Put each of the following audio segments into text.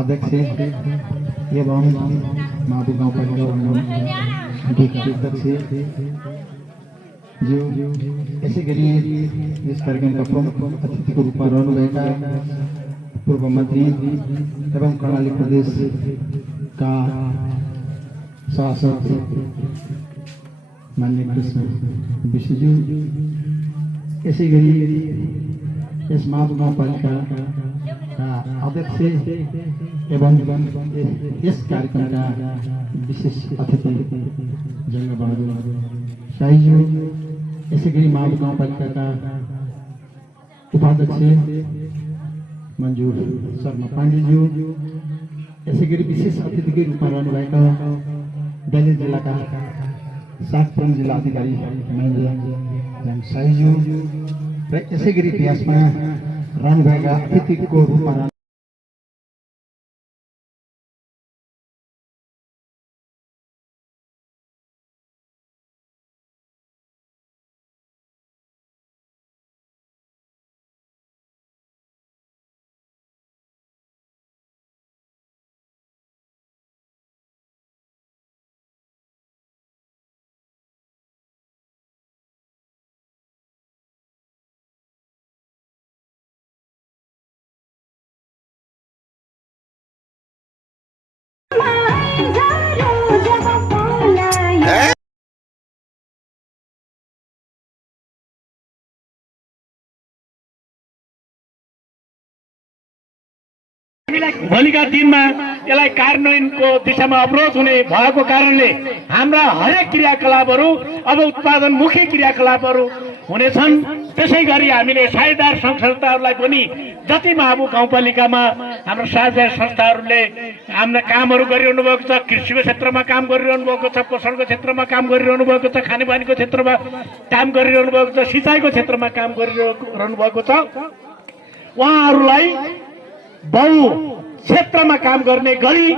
अध्यक्ष एवं माधु गाउँपालिका अध्यक्ष जो यसै गरी यस कार्यक्रमका प्रमुख अतिथिको रूपमा रहनुभएका पूर्व मन्त्री एवं कर्णाली प्रदेशका शासक माननीय कृष्ण विशज्यू, यसै गरी यस माधु गाउँपालिका अध्यक्ष एवं यस कार्यक्रमका विशेष अतिथि जङ्गबहादुर शाहीज्यू, यसै गरी माधु गाउँपालिकाका उपाध्यक्ष मन्जुर शर्मा पाण्डेज्यू, यसै गरी विशेष अतिथिकै रूपमा रहनुभएका दैलेख जिल्लाका 7 जिल्ला अधिकारी महेन्द्र शाहीज्यू र यसै गरी इतिहासमा रहनुभएका अतिथिको रूपमा भोलिका दिनमा यसलाई कार्यान्वयनको दिशामा अवरोध हुने भएको कारणले हाम्रा हरेक क्रियाकलापहरू अब उत्पादनमुखी क्रियाकलापहरू हुनेछन्। त्यसैगरी हामीले साझेदार संस्थाहरूलाई पनि जति माहबु गाउँपालिकामा हाम्रो साझेदार संस्थाहरूले हाम्रा कामहरू गरिरहनु भएको छ, कृषिको क्षेत्रमा काम गरिरहनु भएको छ, पोषणको क्षेत्रमा काम गरिरहनु भएको छ, खानेपानीको क्षेत्रमा काम गरिरहनु भएको छ, सिँचाइको क्षेत्रमा काम गरिरहनु भएको छ, उहाँहरूलाई बहु क्षेत्रमा काम गर्ने गरी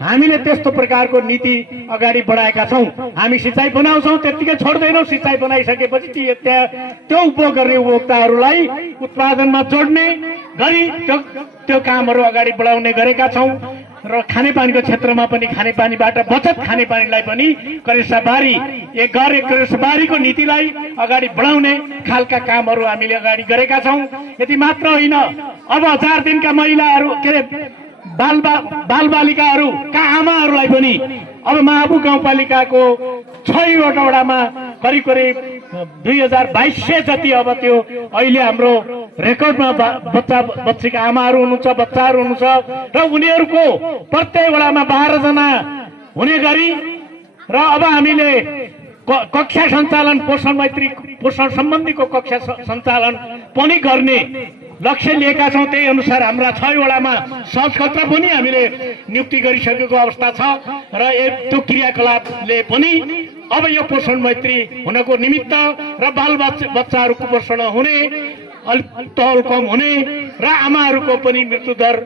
हामीले त्यस्तो प्रकारको नीति अगाडि बढाएका छौं। हामी सिँचाइ बनाउँछौं, त्यतिकै छोड्दैनौं। सिँचाइ बनाइसकेपछि त्यो उपभोग गर्ने उपभोक्ताहरूलाई उत्पादनमा जोड्ने गरी त्यो कामहरू अगाडि बढाउने गरेका छौं र खानेपानीको क्षेत्रमा पनि खानेपानीबाट बचत खानेपानीलाई पनि करेसाबारी करेसाबारीको नीतिलाई अगाडि बढाउने खालका कामहरू हामीले अगाडि गरेका छौं। यति मात्र होइन, अब 4 दिनका महिलाहरू के रे बालबालिकाहरूका आमाहरूलाई पनि अब माहबु गाउँपालिकाको 6वटा वडामा करिब 2200 जति अब त्यो अहिले हाम्रो रेकर्डमा बच्चीका आमाहरू हुनुहुन्छ, बच्चाहरू हुनुहुन्छ र उनीहरूको प्रत्येक वडामा 12 जना हुने गरी र अब हामीले कक्षा सञ्चालन पोषण मैत्री पोषण सम्बन्धीको कक्षा सञ्चालन पनि गर्ने लक्ष्य लिएका छौं। त्यही अनुसार हाम्रा 6 वडामा सहकर्ता पनि हामीले नियुक्ति गरिसकेको अवस्था छ र त्यो क्रियाकलापले पनि अब यो पोषण मैत्री हुनको निमित्त र बाल बच्चाहरू कुपोषण हुने तौल कम हुने र आमाहरूको पनि मृत्यु दर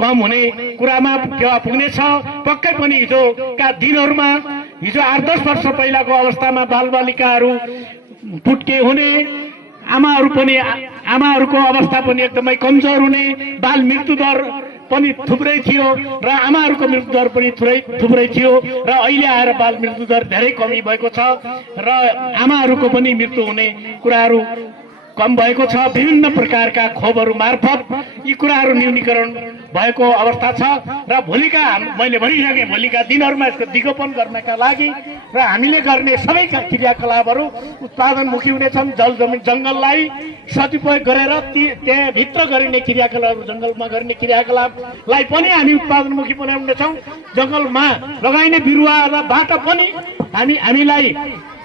कम हुने कुरामा पुग्नेछ। पक्कै पनि हिजोका दिनहरूमा हिजो 8-10 वर्ष पहिलाको अवस्थामा बालबालिकाहरू फुट्के हुने, आमाहरूको अवस्था पनि एकदमै कमजोर हुने, बाल मृत्यु दर पनि थुप्रै थियो र आमाहरूको मृत्यु दर पनि थुप्रै थियो र अहिले आएर बाल मृत्यु दर धेरै कमी भएको छ र आमाहरूको पनि मृत्यु हुने कुराहरू कम भएको छ। विभिन्न प्रकारका खोपहरू मार्फत यी कुराहरू न्यूनीकरण भएको अवस्था छ र भोलिका मैले भनिसकेँ भोलिका दिनहरूमा यसको दिगोपन गर्नका लागि र हामीले गर्ने सबै क्रियाकलापहरू उत्पादनमुखी हुनेछन्। जल जमिन जङ्गललाई सदुपयोग गरेर त्यहाँभित्र गरिने क्रियाकलापहरू जङ्गलमा गर्ने क्रियाकलापलाई पनि हामी उत्पादनमुखी बनाउनेछौँ। जङ्गलमा लगाइने बिरुवाबाट पनि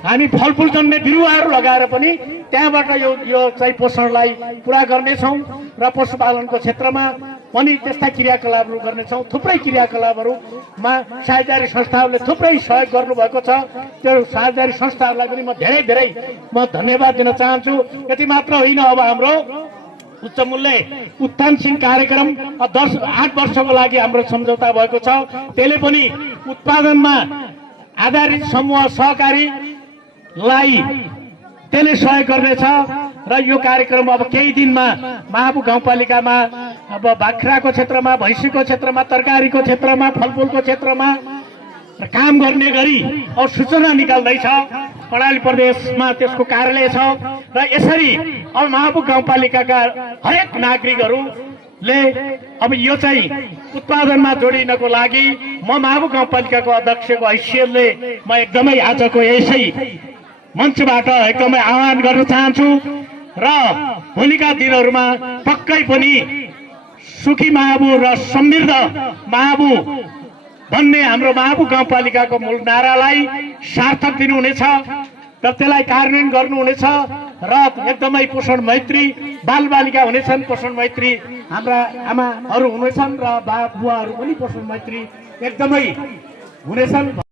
हामी फलफुल जन्ने बिरुवाहरू लगाएर पनि त्यहाँबाट यो चाहिँ पोषणलाई पुरा गर्नेछौँ र पशुपालनको क्षेत्रमा पनि त्यस्ता क्रियाकलापहरू गर्नेछौँ। थुप्रै क्रियाकलापहरूमा साझेदारी संस्थाहरूले थुप्रै सहयोग गर्नुभएको छ। त्यो साझेदारी संस्थाहरूलाई पनि म धेरै धन्यवाद दिन चाहन्छु। यति मात्र होइन, अब हाम्रो उच्च मूल्य उत्थानशील कार्यक्रम 8 वर्षको लागि हाम्रो सम्झौता भएको छ। त्यसले पनि उत्पादनमा आधारित समूह सहकारीलाई त्यसले सहयोग गर्नेछ र यो कार्यक्रम अब केही दिनमा महाबु गाउँपालिकामा अब बाख्राको क्षेत्रमा, भैँसीको क्षेत्रमा, तरकारीको क्षेत्रमा, फलफुलको क्षेत्रमा काम गर्ने गरी अब सूचना निकाल्दैछ। कर्णाली प्रदेशमा त्यसको कार्यालय छ र यसरी अब महाबु गाउँपालिकाका हरेक नागरिकहरूले अब यो चाहिँ उत्पादनमा जोडिनको लागि म महाबु गाउँपालिकाको अध्यक्षको हैसियतले म एकदमै आजको यसै मञ्चबाट एकदमै आह्वान गर्न चाहन्छु र भोलिका दिनहरूमा पक्कै पनि सुखी महाबु र समृद्ध महाबु भन्ने हाम्रो महाबु गाउँपालिकाको मूल नारालाई सार्थक दिनुहुनेछ र त्यसलाई कार्यान्वयन गर्नुहुनेछ र एकदमै पोषण मैत्री बालबालिका हुनेछन्, पोषण मैत्री हाम्रा आमाहरू हुनेछन् र बुवाहरू पनि पोषण मैत्री एकदमै हुनेछन्।